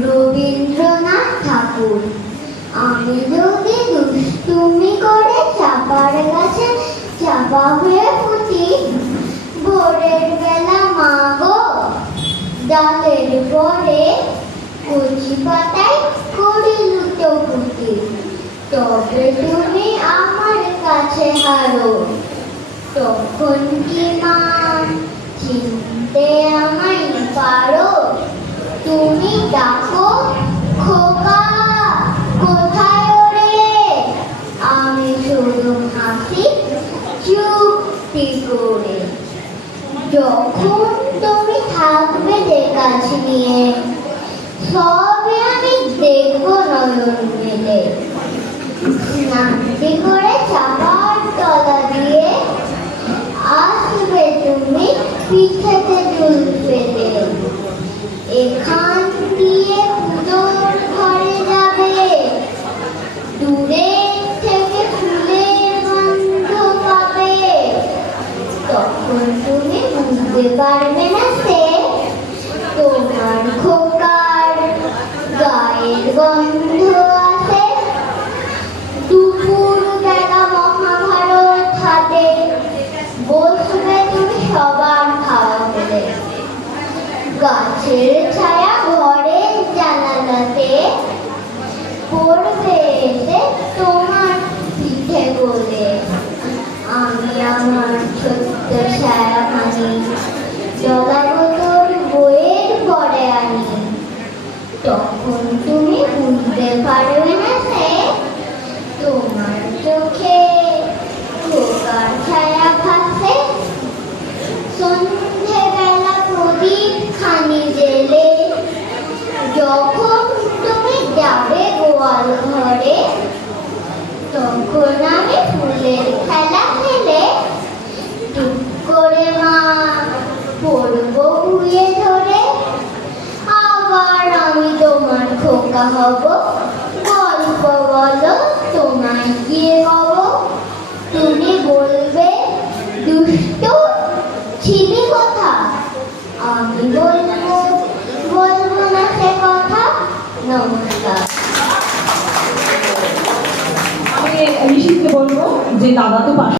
রবীন্দ্রনাথ ঠাকুর। আমি যদি দুষ্টুমি করে চাপার গাছে চাপা হয়ে ফুটি, ভোরের বেলা মা গো ডালের পরে কচি পাতায় করি লুটোপুটি, তবে তুমি আমার কাছে হারো। তখন কি মা চিনতে আমায় পারো? তুমি ডাকো খোকা কোথায় ওরে, আমি শুধু হাসি চুপটি করে। যখন তুমি থাকবে যে কাজ নিয়ে, সবে আমি দেখবো নয়ন মেলে। নামটি করে চাপার তলা দিয়ে আসবে তুমি পিঠেতে ঝুল পেতে। এখান দিয়ে পুজোর ঘরে যাবে, দূরে থেকে ফুলের গন্ধ পাবে। তখন তুমি বুঝতে পারবে না সে তোমার খোকার গায়ের গন্ধ আছে। দুপুর বেলা মহাভারত হাতে বসবে তুমি সবার খাওয়া হলে। গাছের ছায়া ঘরের জানালাতে পড়বে এসে তোমার পিঠে গলে। আমি আমার ছোট্ট ছায়াখানি জগাবতর বইয়ের পরে আনি। তখন তুমি বুঝতে পারবে না সে তোমার চোখে খোকার ছায়া ভাসে। সন্ধেবেলা প্রদীপ খানি জেলে যখন তুমি যাবে গোয়াল ঘরে, তখন আমি ফুলের খেলা খেলে টুক করে মা পড়বো ভুঁয়ে ধরে। আবার আমি তোমার খোকা হব, গল্প বলো তোমায় গিয়ে হব। তুমি বলবে দুষ্টু ছিলি কথা, আমি বলবো না সে কথা। নমস্কার। আমি ঋষিকে বলবো যে দাদা তো